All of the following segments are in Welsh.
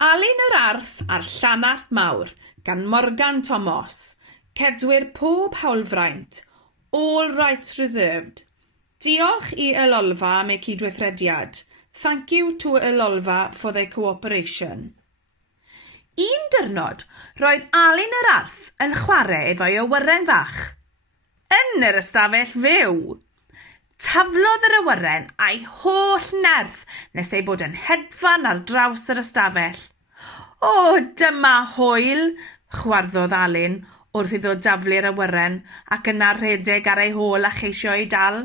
Alun yr Arth a'r Llanast Mawr gan Morgan Thomas, cedwyr pob hawlfraint, all rights reserved. Diolch i Elolfa am ei cydweithrediad. Thank you to Elolfa for their cooperation. Un dyrnod, roedd Alun yr Arth yn chwarae efo'i awyren fach. Yn yr ystafell fyw. Taflodd yr awyren a'i holl nerth nes ei bod yn hedfan ar draws yr ystafell. O, dyma hwyl, chwarddodd Alun wrth iddo daflu'r awyren ac yna rhedeg ar ei hôl a cheisio ei dal.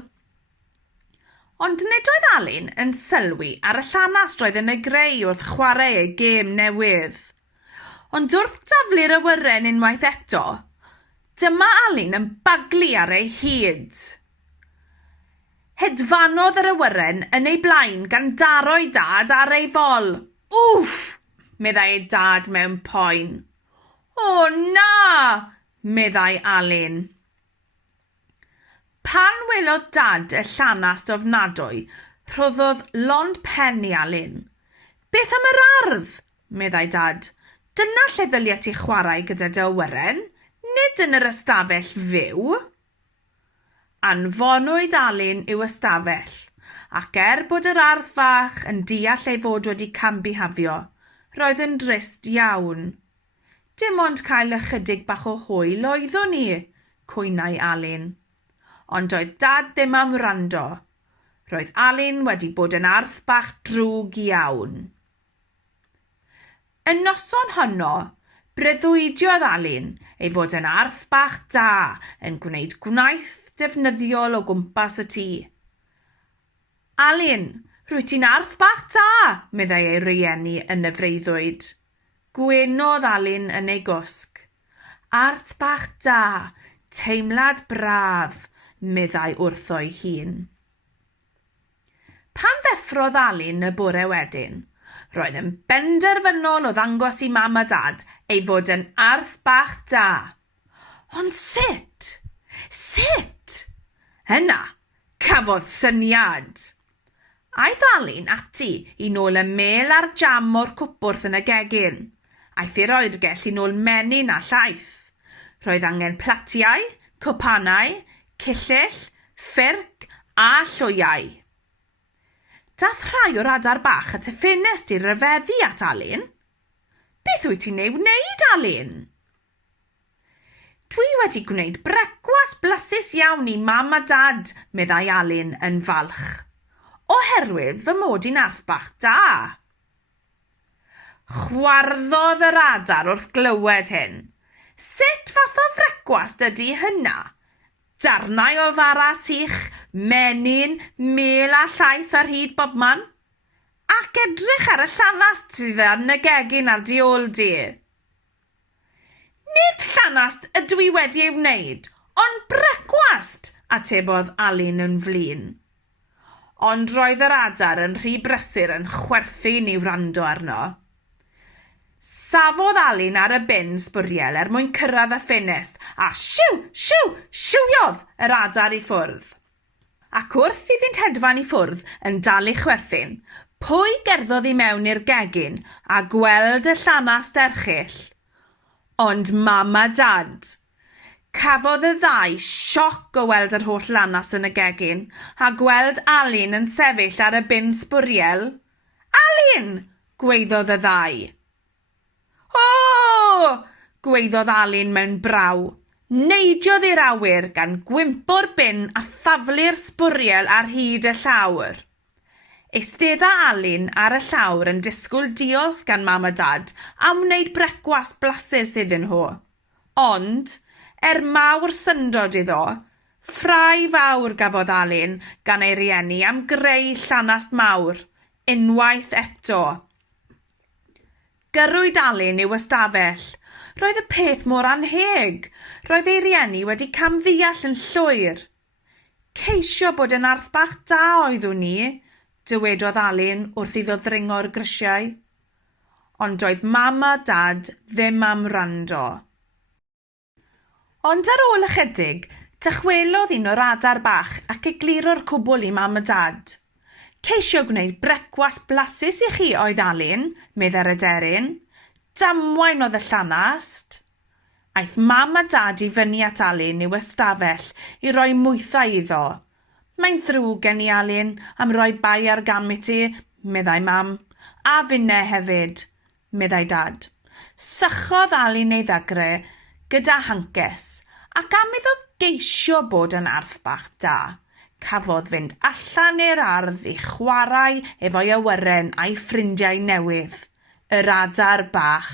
Ond nid oedd Alun yn sylwi ar y llanast roedd yn ei greu wrth chwarae ei gêm newydd. Ond wrth daflu'r awyren unwaith eto, dyma Alun yn baglu ar ei hyd. Hedfanodd yr awyren yn ei blaen gan daro'i dad ar ei fol. Wff, meddai ei dad mewn poen. O na, meddai Alun. Pan welodd dad y llanast ofnadwy, rhoddodd lond pen i Alun. Beth am yr ardd, meddai dad. Dyna lle ddylia ti chwarae gyda dy awyren, nid yn yr ystafell fyw. Anfonwyd Alun i'w ystafell, ac bod yr ardd fach yn deall ei fod wedi cambihafio, roedd yn drist iawn. Dim ond cael ychydig bach o hwyl oeddwn ni, cwynau Alun. Ond oedd dad ddim am wrando. Roedd Alun wedi bod yn ardd bach drwg iawn. Y noson honno, breuddwydiodd Alun ei fod yn ardd bach da yn gwneud gwaith defnyddiol o gwmpas y tŷ. Alun, rwyt ti'n ardd bach da, meddai ei rieni yn y freuddwyd. Gwenodd Alun yn ei gwsg. Ardd bach da, teimlad braf, meddai wrtho'i hun. Pan ddeffrodd Alun y bore wedyn, roedd yn benderfynol o ddangos i mam a dad ei fod yn ardd bach da. Ond sut? Sut? Yna, cafodd syniad. Aeth Alun ati i nôl y mel a'r jam o'r cwpwrdd yn y gegin. Aeth i'r oergell i nôl menyn a llaeth. Roedd angen platiau, cwpanau, cillill, ffyrc a llwyau. Dath rhai o'r adar bach at y ffenest i ryfeddu at Alun. Beth wyt ti'n ei wneud, Alun? Dwi wedi gwneud brecwas blasus iawn i mam a dad, meddai Alun yn falch. Oherwydd fy mod i'n ardd bach da. Chwarddodd yr adar wrth glywed hyn. Sut fath o frecwas ydy hynna? Darnau o fara sych, menyn, mel a llaeth ar hyd bobman? Ac edrych ar y llanast sydd yn y gegin ar dy ôl di. Nid llanast ydw i wedi ei wneud, ond brecwast, atebodd Alun yn flin. Ond roedd yr adar yn rhy brysur yn chwerthu ni wrando arno. Safodd Alun ar y bin sbwriel mwyn cyrraedd y ffenest a siwiodd yr adar i ffwrdd. Ac wrth iddynt hedfan i ffwrdd yn dal i chwerthin, pwy gerddodd i mewn i'r gegin a gweld y llanast erchyll? Ond mam a dad. Cafodd y ddau sioc o weld yr holl llanast yn y gegin a gweld Alun yn sefyll ar y bin sbwriel. Alun! Gweiddodd y ddau. O! Gweiddodd Alun mewn braw. Neidiodd i'r awyr gan gwympo'r bin a thaflu'r sbwriel ar hyd y llawr. Eistedda Alun ar y llawr yn disgwyl diolch gan mam a dad am wneud brecwas blasus iddyn nhw. Ond, mawr syndod iddo, ffrau fawr gafodd Alun gan ei rieni am greu llanast mawr, unwaith eto. Gyrrwyd Alun i'w ystafell. Roedd y peth mor anheg. Roedd ei rieni wedi camddeall yn llwyr. Ceisio bod yn ardd bach da oeddwn ni, dywedodd Alun wrth iddo ddringo'r grisiau. Ond doedd mam a dad ddim am wrando. Ond ar ôl ychydig, dychwelodd un o'r adar bach ac egluro'r cwbl i mam a dad. Ceisio gwneud brecwas blasus i chi oedd Alun, medda'r aderyn. Damwain oedd y llanast. Aeth mam a dad i fyny at Alun i'w ystafell i roi mwythau iddo. Mae'n ddrwg gen i Alun am roi bai ar gam i ti, meddai mam, a finne hefyd, meddai dad. Sychodd Alun ei ddagrau gyda hancus, ac am iddo geisio bod yn arth bach da. Cafodd fynd allan i'r ardd i chwarae efo'i awyren a'i ffrindiau newydd, yr adar bach.